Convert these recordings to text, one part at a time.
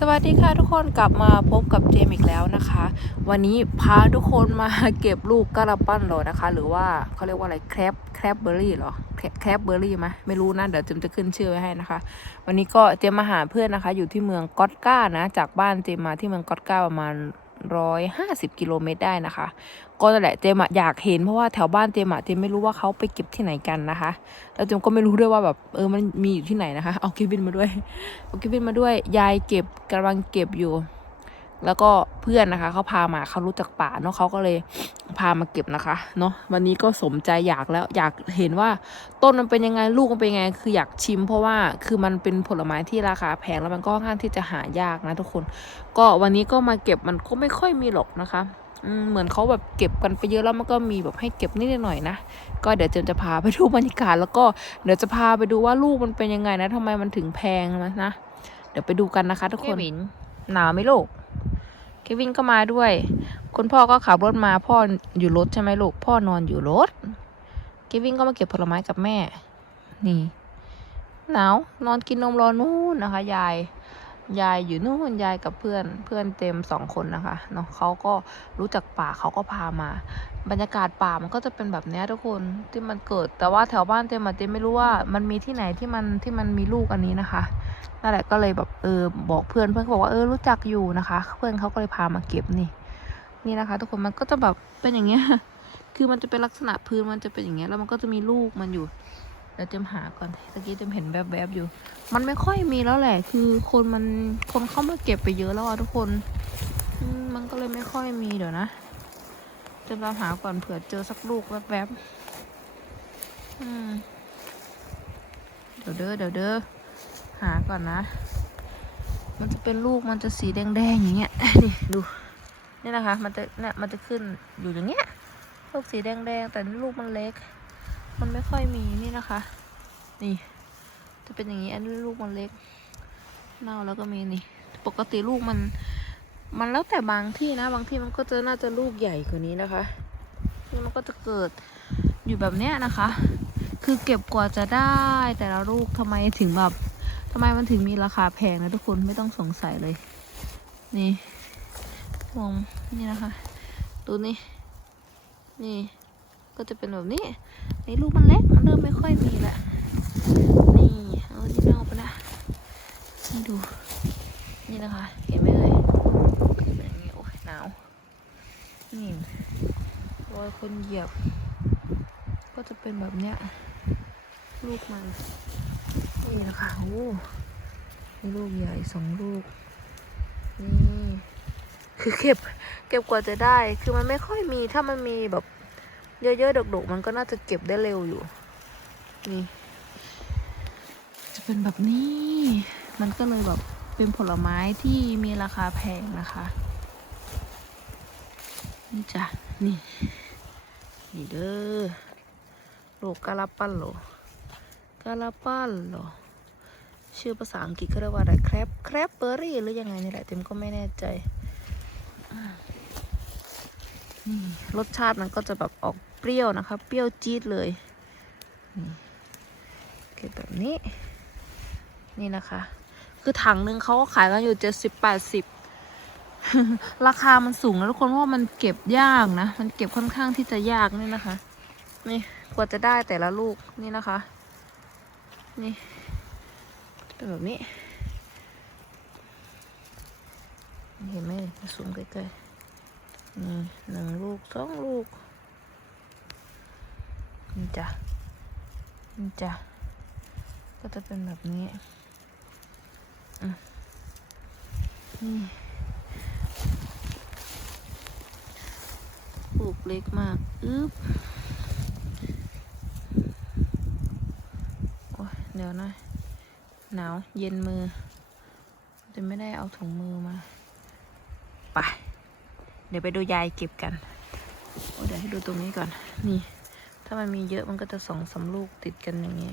สวัสดีค่ะทุกคนกลับมาพบกับเจมอีกแล้วนะคะ วันนี้พาทุกคนมาเก็บลูกกระปั้นเหรอนะคะ หรือว่าเขาเรียกว่าอะไรแครบแครบเบอร์รี่หรอแครแครบเบอร์รี่ไหมไม่รู้นะเดี๋ยวเจมจะขึ้นชื่อไว้ให้นะคะ วันนี้ก็เจมมาหาเพื่อนนะคะ อยู่ที่เมืองกอตก้านะ จากบ้านเจมมาที่เมืองกอตก้าประมาณ ร้อยห้าสิบกิโลเมตรได้นะคะ ก็นั่นแหละเจมอะอยากเห็นเพราะว่าแถวบ้านเจมอะเจมไม่รู้ว่าเขาไปเก็บที่ไหนกันนะคะ แล้วเจมก็ไม่รู้ด้วยว่าแบบเออมันมีอยู่ที่ไหนนะคะ เอาเควินมาด้วย เอาเควินมาด้วย ยายเก็บกำลังเก็บอยู่ แล้วก็เพื่อนนะคะเขาพามาเขารู้จักป่าเนาะเขาก็เลยพามาเก็บนะคะเนาะวันนี้ก็สมใจอยากแล้วอยากเห็นว่าต้นมันเป็นยังไงลูกมันเป็นยังไง คืออยากชิม เพราะว่าคือมันเป็นผลไม้ที่ราคาแพงแล้วมันก็ค่อนข้างที่จะหายากนะทุกคน ก็วันนี้ก็มาเก็บมันก็ไม่ค่อยมีหรอกนะคะเหมือนเขาแบบเก็บกันไปเยอะแล้วมันก็มีแบบให้เก็บนิดหน่อยนะ ก็เดี๋ยวเจมจะพาไปดูบรรยากาศแล้วก็เดี๋ยวจะพาไปดูว่าลูกมันเป็นยังไงนะทำไมมันถึงแพงนะ เดี๋ยวไปดูกันนะคะ ทุกคนหนาวไหมลูก เควินก็มาด้วย คุณพ่อก็ขับรถมาพ่ออยู่รถใช่ไหมลูก พ่อนอนอยู่รถ เควินก็มาเก็บผลไม้กับแม่ นี่ หนาว นอนกินนมรอนู่นนะคะ ยาย ยายอยู่นู่นยายกับเพื่อนเพื่อนเต็มสองคนนะคะเนาะเขาก็รู้จักป่าเขาก็พามา บรรยากาศป่ามันก็จะเป็นแบบนี้ทุกคนที่มันเกิด แต่ว่าแถวบ้านเต็มอะเต็มไม่รู้ว่ามันมีที่ไหนที่มันที่มันมีลูกอันนี้นะคะนั่นแหละก็เลยแบบเออบอกเพื่อนเพื่อนเขาบอกว่าเออรู้จักอยู่นะคะ เพื่อนเขาก็เลยพามาเก็บนี่ นี่นะคะ ทุกคนมันก็จะแบบเป็นอย่างเงี้ยคือมันจะเป็นลักษณะพื้นมันจะเป็นอย่างเงี้ยแล้วมันก็จะมีลูกมันอยู่ เดี๋ยวเจมหาก่อนตะกี้เจมเห็นแวบๆอยู่ มันไม่ค่อยมีแล้วแหละ คือคนมันคนเข้ามาเก็บไปเยอะแล้วอะทุกคนมันก็เลยไม่ค่อยมีเดี๋ยวนะเจะตามหาก่อนเผื่อเจอสักลูกแวบๆอืมเดี๋ยวเด้อเดี๋ยวเด้อหาก่อนนะ มันจะเป็นลูกมันจะสีแดงๆอย่างเงี้ยนี่ดูนี่นะคะ มันจะเนี่ยมันจะขึ้นอยู่อย่างเงี้ยลูกสีแดงๆแต่ลูกมันเล็ก มันไม่ค่อยมีนี่นะคะ นี่ จะเป็นอย่างนี้อันลูกมันเล็ก เน่าแล้วก็มีนี่ ปกติลูกมัน มันแล้วแต่บางที่นะ บางที่มันก็จะน่าจะลูกใหญ่กว่านี้นะคะ นี่มันก็จะเกิดอยู่แบบเนี้ยนะคะ คือเก็บกว่าจะได้แต่ละลูกทำไมถึงแบบทำไมมันถึงมีราคาแพงนะทุกคนไม่ต้องสงสัยเลย นี่มองนี่นะคะ ดูนี่ นี่ ก็จะเป็นแบบนี้ในลูกมันเล็กมันเริ่มไม่ค่อยมีละนี่เอาที่นอกไปนะนี่ดู นี่นะคะ เห็นไหมเลยเป็นอย่างนี้โอ้ยหนาวนี่รอยคนเหยียบ ก็จะเป็นแบบเนี้ยลูกมันนี่นะคะโอ้มีลูกใหญ่สองลูกนี่คือเก็บ เก็บกว่าจะได้ คือมันไม่ค่อยมีถ้ามันมีแบบ เยอะๆดกๆมันก็น่าจะเก็บได้เร็วอยู่ นี่ จะเป็นแบบนี้ มันก็เลยแบบเป็นผลไม้ที่มีราคาแพงนะคะ นี่จ้ะ นี่ นี่เด้อโลกาลาปันโลกาลาปันโลชื่อภาษาอังกฤษเขาเรียกว่าอะไรแครบแครบเบอร์รี่หรือยังไงนี่แหละเต็มก็ไม่แน่ใจ นี่ รสชาติมันก็จะแบบออก ปรี้ยวนะคะ เปรี้ยวจี๊ดเลยเก็บแบบนี้ นี่นะคะ คือถังหนึ่งเขาก็ขายกันอยู่เจ็ดสิบแปดสิบราคามันสูงนะทุกคนเพราะว่ามันเก็บยากนะ มันเก็บค่อนข้างที่จะยากนี่นะคะ นี่กว่าจะได้แต่ละลูกนี่นะคะ นี่เป็นแบบนี้ เห็นไหมสูงใกล้ๆนี่หนึ่งลูกสองลูก นี่จ้ะนี่จ้ะก็จะเป็นแบบนี้อืมนี่ปลูกเล็กมากอึ๊บโอ้ยเดี๋ยวนะหนาวเย็นมือ จะไม่ได้เอาถุงมือมา ไป เดี๋ยวไปดูยายเก็บกัน โอ้เดี๋ยวให้ดูตรงนี้ก่อน นี่ ถ้ามันมีเยอะมันก็จะสองสาลูกติดกันอย่างนี้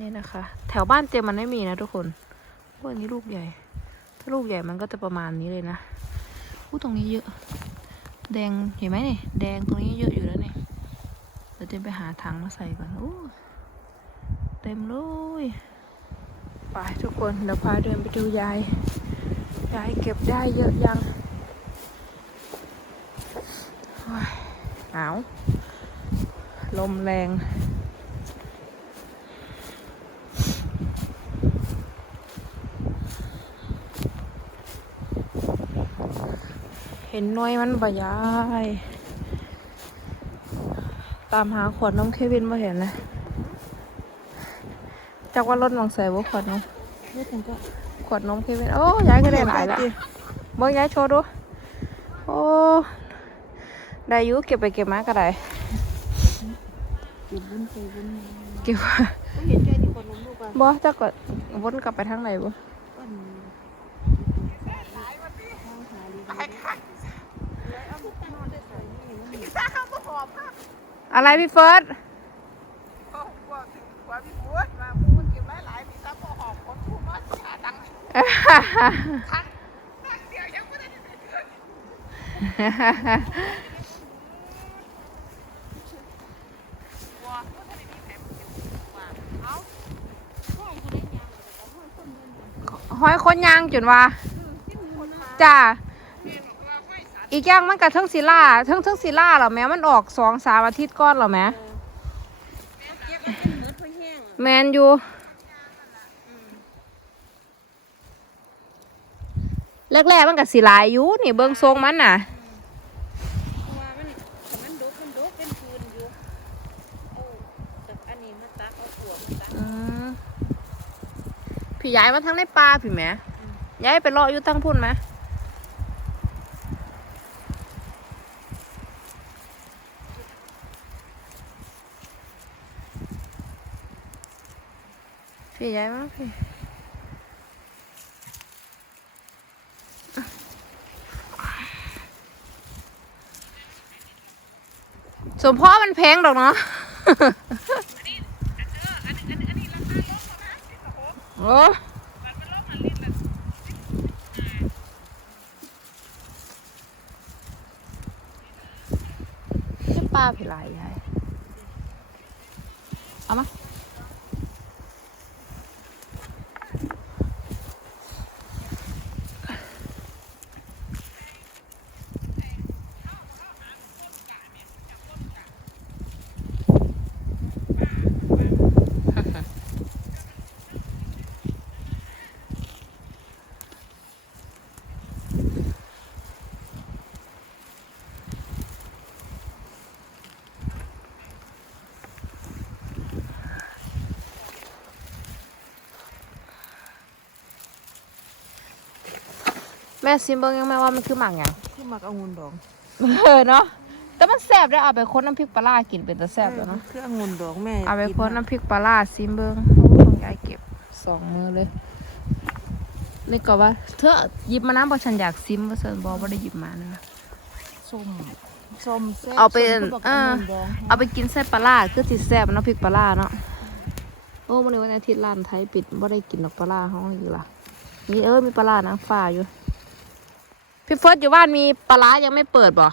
นี่นะคะ แถวบ้านเจมมันไม่มีนะทุกคนวกนี้ลูกใหญ่ ถ้าลูกใหญ่มันก็จะประมาณนี้เลยนะอู้ตรงนี้เยอะ แดงเห็นไหมนี่แดงตรงนี้เยอะอยู่แล้วนี่เดี๋ยวเจมไปหาถังมาใส่ก่อนโอ้เต็มเลยไปทุกคนเดี๋ยวพาเดินไปดูยาย ยายเก็บได้เยอะยังอ้ยหนาว ลมแรง เห็นหน้อยมันบ่ยาย ตามหาขวดนมเควินมาเห็นเลยจักว่ารถมองใส่บ่ขวดนมนี่ถึงก็ขวดนมเควิน โอ้ยายก็ได้หลายละเบิ่งยายโชว์ดู โอ้ ได้อยุเก็บไปเก็บมาก็ได้ เก็บบุญไปบุญเก็บก็เห็นใจที่คนล้มลูกอะบ่จักก็วนกลับไปทางไหนบ่ปั้นอะไรพี่เฟิร์ส ห้อยคนยางจนว่าจ้าอีกอย่างมันกับทั้งศิลาทั้งทั้งศิลาเหรอแม่มันออกสองสามอาทิตย์ก้อนเหรอแม่แมนอยู่แรกๆมันกับศิลายอยู่นี่เบิ้งทรงมันน่ะ ว่ามันมันดุมันดุเป็นคืนอยู่เอาแต่อันนี้มาตักเอาขวดมาตัก อืม พี่ย้ายมาทั้งในป่าพี่แหม่ย้ายไปเลาะอยู่ตั้งพุ่นไหมพี่ย้ายมาพี่สมพ่อมันแพงดอกเนาะ อ้ป้าผิดลายยายเอามา แม่ซิมเบิงยังแม่ว่ามันคือหมักหยังคือมักเอางุนดองเออเนาะแต่มันแซ่บได้อเอาไปค้นน้ำพริกปลาร้ากินเป็นตะแซ่บแล้วเนาะคือเอางุนดองแม่เอาไปกิค้นน้ำพริกปลาร้าซิมเบิงโอ้ยยายเก็บสองมือเลยนี่ก็ว่าเธอหยิบมาน้ำเพราะฉันอยากซิมว่าฉันบอกว่าได้หยิบมานะส้มส้มแซ่บเอาไปส้มก็บอกเอองุนดองเอาไปกินใส่ปลาร้าคือสิแซ่บเนาะพริกปลาร้าเนาะโอ้มื่อนี้วันอาทิตย์ร้านไทยปิดไม่ได้กินหรอกปลาร้าเขาอยู่ล่ะนี่เออมีปลาร้านางฟ้าอยู่ พี่เฟิร์สอยู่บ้านมีปลาร้ายังไม่เปิดบ่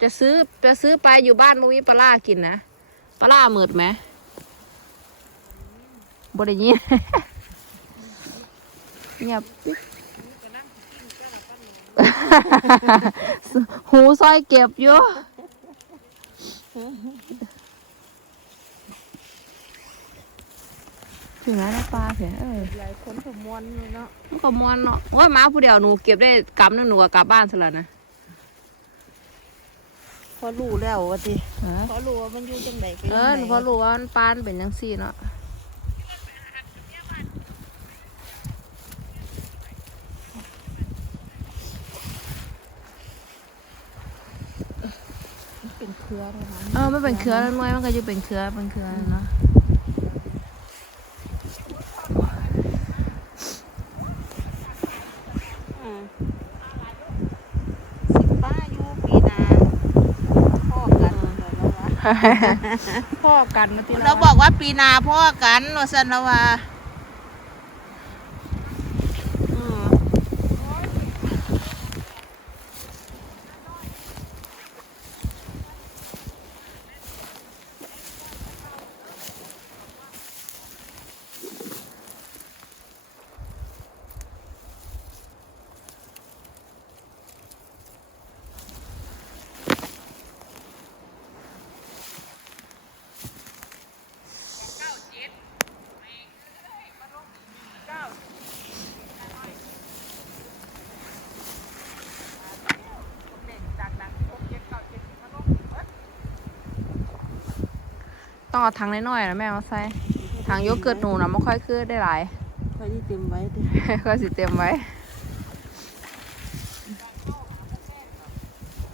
จะซื้อจะซื้อไปอยู่บ้านบ่มีปลาร้ากินนะปลาร้าหมืดไหมบ่ได้ยินเงียบปิ๊บหูซอยเก็บอยู่ ถึงแล้วนะปลาเผียเออหลายคนก็มวนอยู่เนาะมันก็มวนเนาะโอ้ยหมาผู้เดียวหนูเก็บได้กำนึงหนูก็กลับบ้านซะแล้วนะพอรู้แล้วว่าติเออพอรู้ว่ามันอยู่จังไดก็เออหนูพอรู้ว่ามันปานเป็นจังซี่เนาะเป็นเครือเลยนะเออไม่เป็นเครือแล้วน้อยมันก็จะเป็นเครือเป็นเครือเนาะ อืมสิป้าอยู่ปีนาพ่อกันแล้วว่า พ่อกันมาทีเราบอกว่าปีนาพ่อกันว่าสันแล้วว่า ต้องเอาถังน้อยๆนะแม่มาใส่ถังโยเกิร์ตหนูนะไม่ค่อยขึ้นได้หลายไปที่เต็มไว้เด้ก็สิเต็มไว้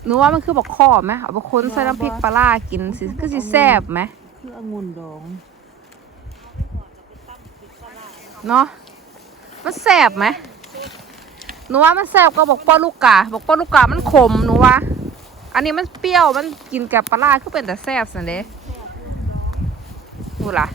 หนูว่ามันคือบอกข้อไหมเอาไปค้นใส่น้ำพริกปลาร้ากินสิก็สิแซ่บไหมคือองุ่นดองเนาะมันแซ่บไหมหนูว่ามันแซ่บก็บอกป้อลูกกาบอกป้อลูกกามันขมหนูว่า อันนี้มันเปรี้ยวมันกินกับปลาร้าก็เป็นแต่แซ่บสินเด้ ดูล่ะ